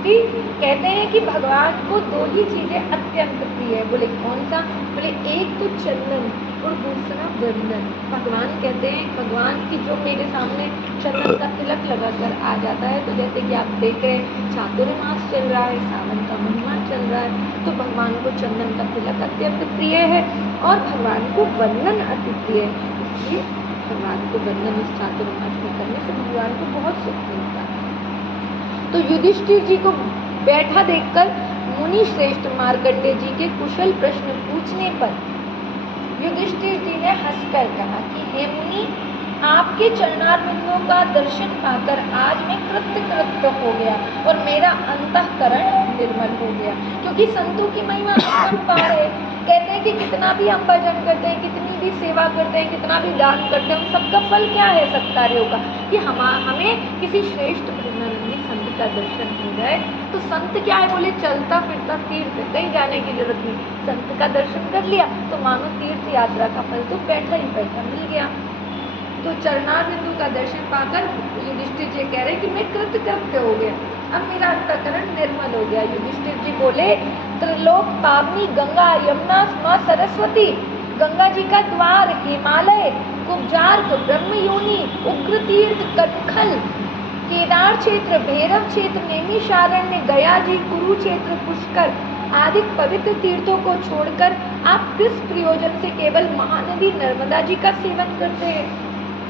स्तुति कहते हैं कि भगवान को दो ही चीजें अत्यंत प्रिय है। बोले कौन सा? बोले एक तो चंदन और दूसरा वंदन। भगवान कहते हैं, भगवान की जो मेरे सामने चंदन का तिलक लगाकर आ जाता है, तो जैसे कि आप देख रहे हैं चातुर्मास चल रहा है, सावन का महीना चल रहा है, तो भगवान को चंदन का तिलक अत्यंत प्रिय है और भगवान को वंदन अति प्रिय है। इसलिए भगवान को वंदन इस चातुर्मास में करने से भगवान को बहुत सुख मिलता है। तो युधिष्ठिर जी को बैठा देखकर मुनि श्रेष्ठ मार्कंडेय जी के कुशल प्रश्न पूछने पर युधिष्ठिर जी ने हंसकर कहा कि हे मुनि, आपके चरणारविंदों का दर्शन पाकर आज मैं कृतकृत्य हो गया और मेरा अंतःकरण निर्मल हो गया। क्योंकि संतों की महिमा अपरंपार है। कहते हैं कि कितना भी हम भजन करते हैं, कितनी भी सेवा करते हैं, कितना भी दान करते हैं, उन सबका फल क्या है सत्कार्यों का? कि हमें किसी श्रेष्ठ प्रेमानंदी संत का दर्शन हो जाए। तो संत क्या है? बोले चलता फिरता तीर्थ, कहीं जाने की जरूरत नहीं। संत का दर्शन कर लिया तो मानो तीर्थ यात्रा का फल तो बैठा ही बैठा मिल गया। तो चरणारविंदों का दर्शन पाकर युधिष्ठिर जी कह रहे कि मैं कृतकृत्य हो गया, अब मेरा अंतःकरण निर्मल हो गया। युधिष्ठिर जी बोले त्रिलोक पावनी गंगा यमुना मां सरस्वती, गंगा जी का द्वार हिमालय, कुब्जार ब्रह्म योनि, उग्र तीर्थ कनखल, केदार क्षेत्र, भैरव क्षेत्र, नैमिषारण्य, गया जी, कुरुक्षेत्र, पुष्कर आदि पवित्र तीर्थों को छोड़कर आप किस प्रयोजन से केवल महानदी नर्मदा जी का सेवन करते हैं?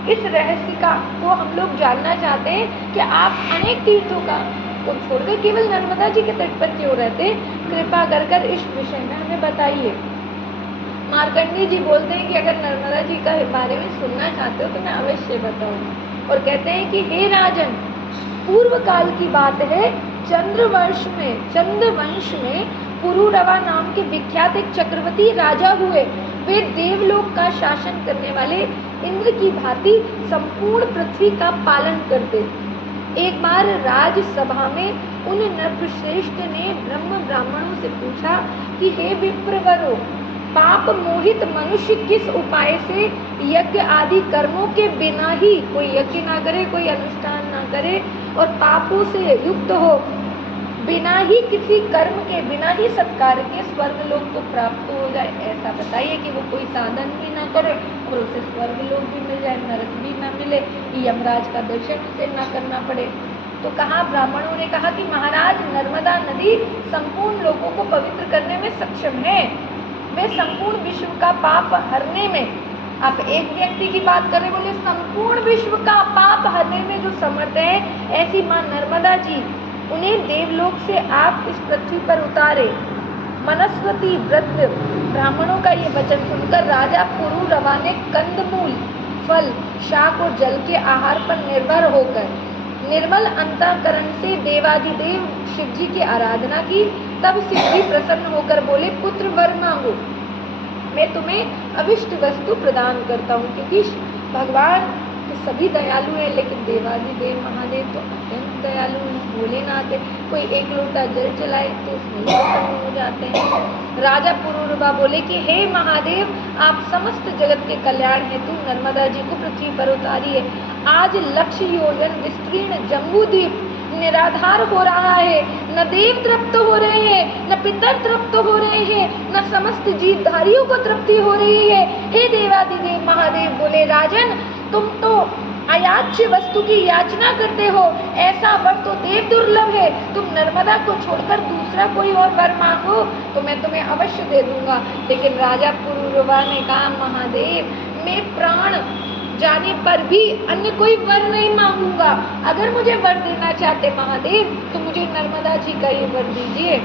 इस रहस्य का को हम लोग जानना चाहते हैं कि आप अनेक तीर्थों का को छोड़कर केवल नर्मदा जी के तट पर क्यों रहते हैं? कृपा कर इस विषय में हमें बताइए। मार्कंडेय जी बोलते हैं कि अगर नर्मदा जी का बारे में सुनना चाहते हो तो मैं अवश्य बताऊंगा। और कहते हैं कि हे राजन, पूर्व काल की बात है, चंद्रवंश में पुरुरवा नाम के विख्यात एक चक्रवर्ती राजा हुए। वे देवलोक का शासन करने वाले इंद्र की भांति संपूर्ण पृथ्वी का पालन करते। एक बार राजसभा में उन नृपश्रेष्ठ ने ब्राह्मणों से पूछा कि हे विप्रवरों, पाप मोहित मनुष्य किस उपाय से यज्ञ आदि कर्मों के बिना ही, कोई यज्ञ ना करे, कोई अनुष्ठान ना करे और पापों से युक्त हो, बिना ही किसी कर्म के बिना ही सत्कार के स्वर्ग लोक को प्राप्त हो जाए? ऐसा बताइए कि वो कोई साधन भी ना करे और उसे स्वर्ग लोक भी मिल जाए, नरक भी ना मिले, यमराज का दर्शन उसे ना करना पड़े। तो कहा, ब्राह्मणों ने कहा कि महाराज, नर्मदा नदी संपूर्ण लोगों को पवित्र करने में सक्षम है। वे संपूर्ण विश्व का पाप हरने में, आप एक व्यक्ति की बात करें, बोले संपूर्ण विश्व का पाप हरने में जो समर्थ है, ऐसी मां नर्मदा जी, उन्हें देवलोक से आप इस पृथ्वी पर उतारे। मनस्वती व्रत। ब्राह्मणों का ये वचन सुनकर राजा पुरुरवा ने कंदमूल, फल, शाक और जल के आहार पर निर्भर होकर निर्मल अंतःकरण से देवादिदेव शिव जी की आराधना की। तब शिव जी प्रसन्न होकर बोले, पुत्र वर मांगो, मैं तुम्हें अविष्ट वस्तु प्रदान करता हूँ। क्योंकि भगवान तो सभी दयालु है, लेकिन देवादिदेव महादेव तो अत्यंत दयालु हैं। भोलेनाथ है, कोई एक लोटा जल चलाए तो उसमें प्रसन्न हो जाते हैं। राजा पुरुरवा बोले कि हे महादेव, आप समस्त जगत के कल्याण हेतु नर्मदा जी को पृथ्वी पर उतारिए। आज लक्ष्य योजन विस्तीर्ण जम्बू द्वीप निराधार हो रहा है, न देव तृप्त हो रहे हैं, न पितर तृप्त हो रहे हैं, न समस्त जीवधारियों को तृप्ति हो रही है। हे देवादिदेव महादेव बोले, राजन, तुम तो अयाच्य वस्तु की याचना करते हो, ऐसा वर तो देव दुर्लभ है। तुम नर्मदा को छोड़कर दूसरा कोई और वर मांगो तो मैं तुम्हें अवश्य दे दूंगा। लेकिन राजा पुरुरवा ने कहा, महादेव, मैं प्राण जाने पर भी अन्य कोई वर नहीं मांगूंगा। अगर मुझे वर देना चाहते महादेव तो मुझे नर्मदा जी का ये वर दीजिए।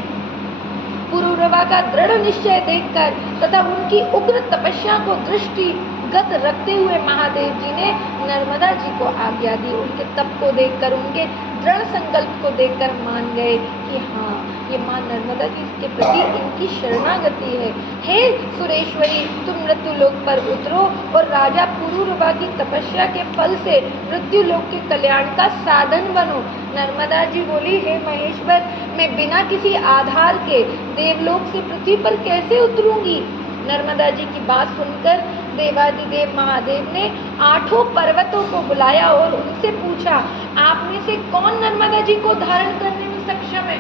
पुरुरवा का दृढ़ निश्चय देखकर तथा उनकी उग्र तपस्या को दृष्टिगत रखते हुए महादेव जी ने नर्मदा जी को आज्ञा दी। उनके तप को देखकर, उनके दृढ़ संकल्प को देखकर मान गए कि हाँ, ये माँ नर्मदा जी के प्रति इनकी शरणागति है। हे सुरेश्वरी, तुम मृत्युलोक पर उतरो और राजा पुरुरवा की तपस्या के फल से मृत्युलोक के कल्याण का साधन बनो। नर्मदा जी बोली, हे महेश्वर, मैं बिना किसी आधार के देवलोक से पृथ्वी पर कैसे उतरूंगी? नर्मदा जी की बात सुनकर देवादिदेव महादेव ने 8 पर्वतों को बुलाया और उनसे पूछा, आप में से कौन नर्मदा जी को धारण करने में सक्षम है?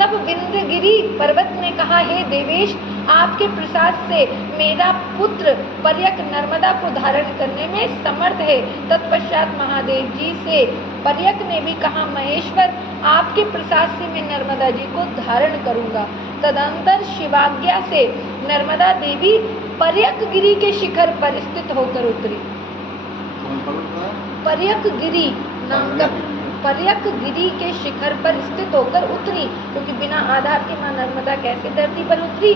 तब विंध्यगिरि पर्वत ने कहा, हे देवेश, आपके प्रसाद से मेरा पुत्र पर्यक नर्मदा को धारण करने में समर्थ है। तत्पश्चात महादेव जी से पर्यक ने भी कहा, महेश्वर, आपके प्रसाद से मैं नर्मदा जी को धारण करूंगा। तदंतर शिवाज्ञा से नर्मदा देवी पर्यकगिरि के शिखर पर स्थित होकर उतरी। पर्यकगिरि नाम का पर्यकगिरि के शिखर पर स्थित होकर उतरी, क्योंकि बिना आधार के मां नर्मदा कैसे धरती पर उतरी।